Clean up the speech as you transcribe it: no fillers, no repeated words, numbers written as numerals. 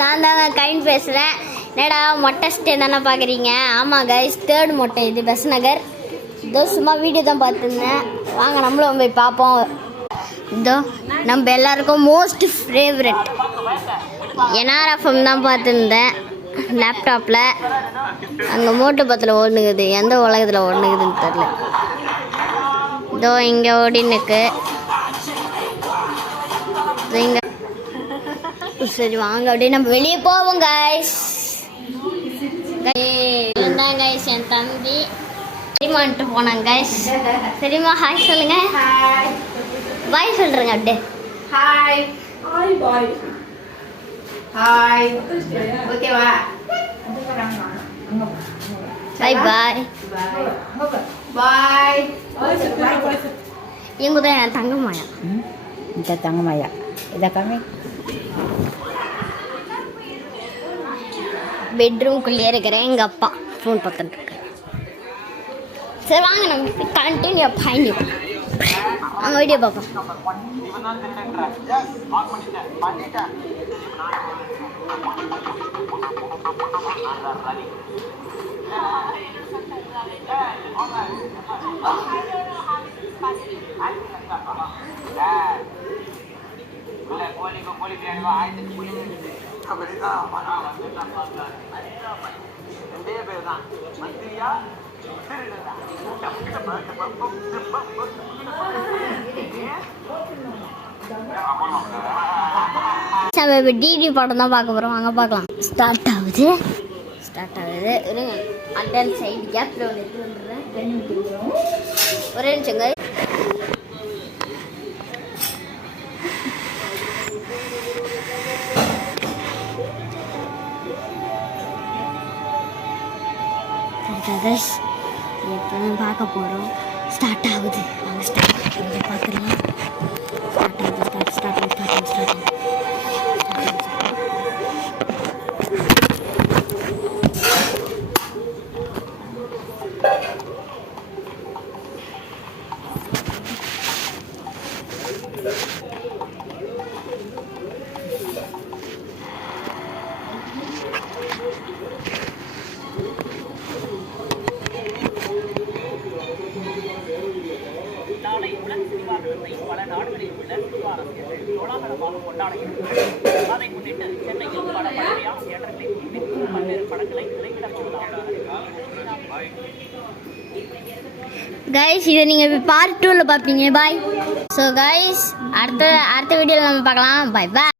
நான் தாங்க கைண்ட் பேசுகிறேன். என்னடா மொட்டை ஸ்டே தானே பார்க்குறீங்க? ஆமாம் கைஸ், 3rd மொட்டை இது பெஸ் நகர். இதோ சும்மா வீடியோ தான் பார்த்துருந்தேன். வாங்க நம்மளும் போய் பார்ப்போம். இதோ நம்ம எல்லாருக்கும் மோஸ்ட் ஃபேவரட் என்ஆர்எஃப்எம் தான் பார்த்துருந்தேன் லேப்டாப்பில். அங்கே மோட்டு பத்தில் ஓடுனுக்குது, எந்த உலகத்தில் ஓடுனுக்குதுன்னு தெரில. இதோ இங்கே ஓடினுக்கு இங்கே. சரி வாங்க அப்படியே நம்ம வெளியே போவோம் கைஸ். இருந்தாங்க கைஸ் என் தம்பி சரிமான்ட்டு போனாங்க கைஸ். சரிம்மா ஹாய் சொல்லுங்க. பாய் சொல்கிறேங்க அப்படியே. Hi hi bye hi. ஓகேவா? பாய் பாய் பாய். இவங்க தான் என் தங்கம்மாயா. இந்த தங்கம்மாயா இதை கம்மி. பெட்ரூம்குள்ளேயே இருக்கிறேன். எங்கள் அப்பா ஃபோன் பார்த்துட்டு இருக்கு. சரி வாங்க நம்ம கண்டினியூ பயணி அங்கே வீடியோ பார்ப்போம். நம்ம இப்போ டிடி படம் தான் பார்க்க போகிறோம். வாங்க பார்க்கலாம். ஸ்டார்ட் ஆகுது இருங்க. அட்டன் சைடு கேப்பில் ஒன்று எடுத்து வந்துடுறேன். ஒரே நிமிஷங்க. இப்போ தான் பார்க்க போகிறோம். ஸ்டார்ட் ஆகுது. வாங்க ஸ்டார்ட் பார்த்துக்கலாம். ஸ்டார்ட் ஆகுது. பல நாடுகளில் உள்ள சினிமா ரசிகர்கள் கோலாகலமாக கொண்டாடுகிறது. அதை முன்னிட்டு சென்னையில் பல பழமையான தியேட்டர்களில் பல்வேறு படங்களை திரையிடப்பட்டுள்ளன. கைஸ் இதை நீங்கள் பார்ட் 2ல பார்ப்பீங்க. பாய். ஸோ கைஸ் அடுத்த வீடியோவில் நம்ம பார்க்கலாம். பாய் பாய்.